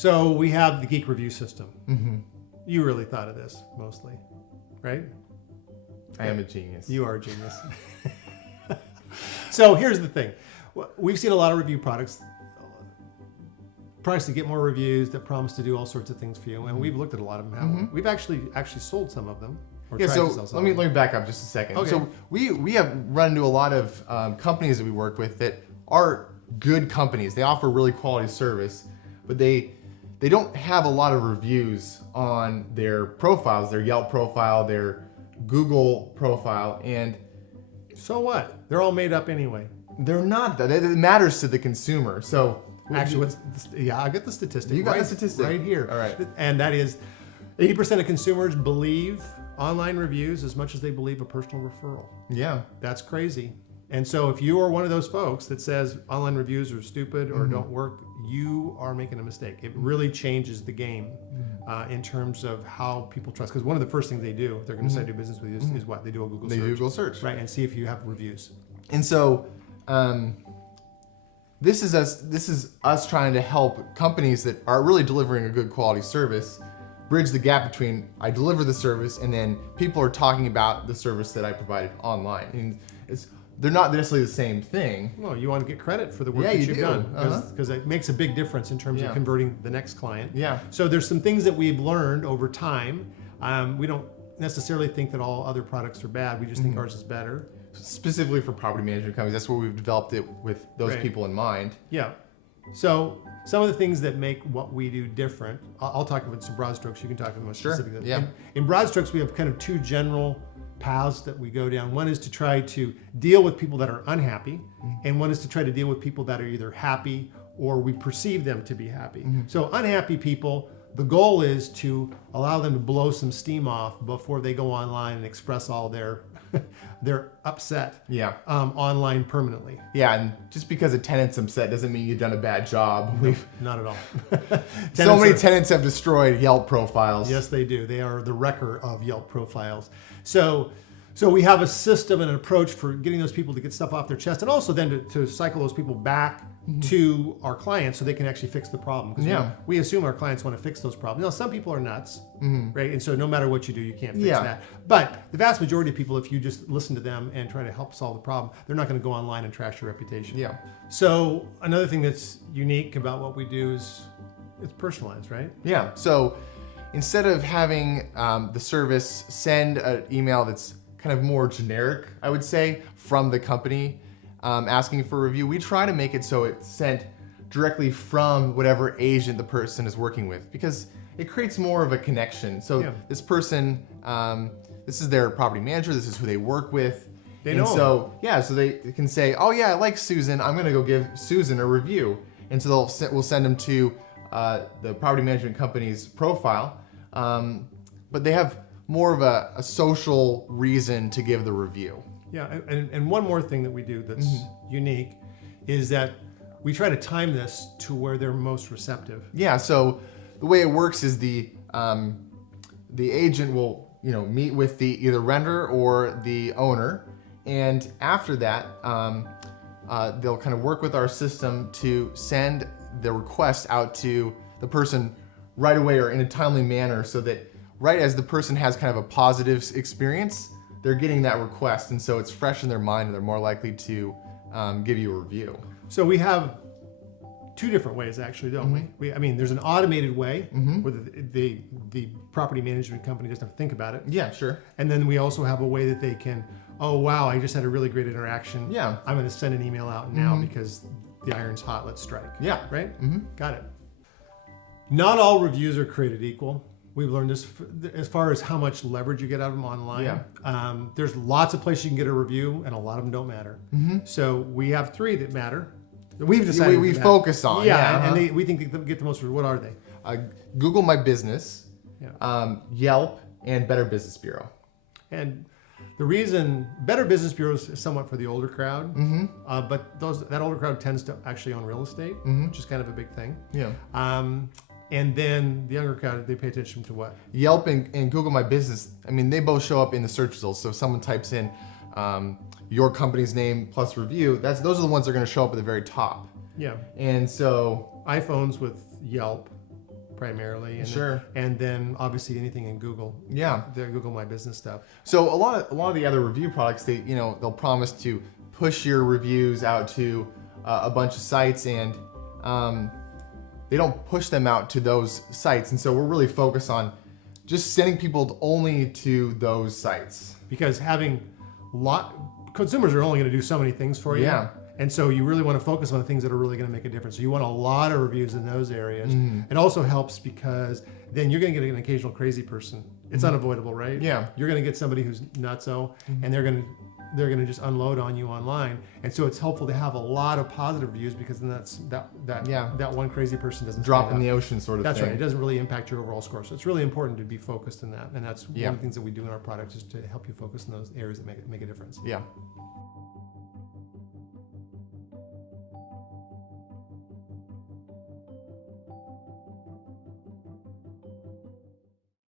So we have the Geek review system. You really thought of this mostly, right? I am a genius. You are a genius. So here's the thing. We've seen a lot of review products that get more reviews, that promise to do all sorts of things for you. And we've looked at a lot of them, haven't we? We've actually sold some of them. Yeah, so let me back up just a second. Okay. So we have run into a lot of companies that we work with that are good companies. They offer really quality service, but they don't have a lot of reviews on their profiles, their Yelp profile, their Google profile, and so what? They're all made up anyway. they're not that. It matters to the consumer. So Actually, I get the statistic. You got the statistic right here. All right. And that is 80% of consumers believe online reviews as much as they believe a personal referral. Yeah. That's crazy. And so if you are one of those folks that says online reviews are stupid or don't work, you are making a mistake. It really changes the game in terms of how people trust. Because one of the first things they do, if they're going to decide to do business with you, is what? They do a Google search. They do Google search. Right, and see if you have reviews. And so this is us trying to help companies that are really delivering a good quality service bridge the gap between I deliver the service and then people are talking about the service that I provided online. And they're not necessarily the same thing. Well, you want to get credit for the work that you've done because it makes a big difference in terms of converting the next client. Yeah. So there's some things that we've learned over time. We don't necessarily think that all other products are bad. We just think ours is better. Specifically for property management companies, that's where we've developed it with those people in mind. Yeah. So some of the things that make what we do different, I'll talk about some broad strokes. You can talk about more specific. Yeah. In broad strokes, we have kind of two general paths that we go down. One is to try to deal with people that are unhappy, and one is to try to deal with people that are either happy or we perceive them to be happy. So unhappy people, the goal is to allow them to blow some steam off before they go online and express all their upset online permanently. Yeah, and just because a tenant's upset doesn't mean you've done a bad job. Not at all. So many tenants have destroyed Yelp profiles. Yes, they do. They are the wrecker of Yelp profiles. So we have a system and an approach for getting those people to get stuff off their chest, and also then to cycle those people back to our clients so they can actually fix the problem. Because we assume our clients want to fix those problems. Now, some people are nuts, right? And so no matter what you do, you can't fix that. But the vast majority of people, if you just listen to them and try to help solve the problem, they're not going to go online and trash your reputation. Yeah. So another thing that's unique about what we do is it's personalized, right? Yeah. So instead of having the service send an email that's kind of more generic, I would say, from the company asking for a review, we try to make it so it's sent directly from whatever agent the person is working with, because it creates more of a connection. So this person, this is their property manager, this is who they work with. They know. So they can say, oh yeah, I like Susan, I'm gonna go give Susan a review. And so we'll send them to the property management company's profile, but they have more of a social reason to give the review. Yeah, and one more thing that we do that's unique is that we try to time this to where they're most receptive. Yeah, so the way it works is the agent will meet with the either renter or the owner, and after that they'll kind of work with our system to send the request out to the person right away or in a timely manner, so that right as the person has kind of a positive experience, they're getting that request, and so it's fresh in their mind and they're more likely to give you a review. So we have two different ways, actually, don't we? I mean, there's an automated way where the property management company doesn't have to think about it. Yeah, sure. And then we also have a way that they can, oh wow, I just had a really great interaction. Yeah. I'm going to send an email out now because the iron's hot, let's strike. Yeah. Right? Got it. Not all reviews are created equal. We've learned this as far as how much leverage you get out of them online. Yeah. There's lots of places you can get a review, and a lot of them don't matter. So we have three that matter. We've decided we focus on. And we think they get the most. What are they? Google My Business, Yelp, and Better Business Bureau. And the reason Better Business Bureau is somewhat for the older crowd, but that older crowd tends to actually own real estate, which is kind of a big thing. Yeah. And then the younger crowd, they pay attention to what? Yelp and Google My Business, I mean, they both show up in the search results. So if someone types in your company's name plus review, those are the ones that are going to show up at the very top. Yeah. And so iPhones with Yelp primarily, and Sure. and then obviously anything in Google. Yeah. The Google My Business stuff. So a lot of the other review products, they'll promise to push your reviews out to a bunch of sites, and they don't push them out to those sites. And so we're really focused on just sending people only to those sites. Because consumers are only going to do so many things for you. Yeah. And so you really want to focus on the things that are really going to make a difference. So you want a lot of reviews in those areas. It also helps because then you're going to get an occasional crazy person. It's unavoidable, right? Yeah. You're going to get somebody who's nutso, and they're going to just unload on you online. And so it's helpful to have a lot of positive reviews, because then that one crazy person doesn't Drop stand in the out. ocean sort of That's thing. right. It doesn't really impact your overall score. So it's really important to be focused in that. And that's one Yeah. of the things that we do in our product, is to help you focus in those areas that make a difference. Yeah.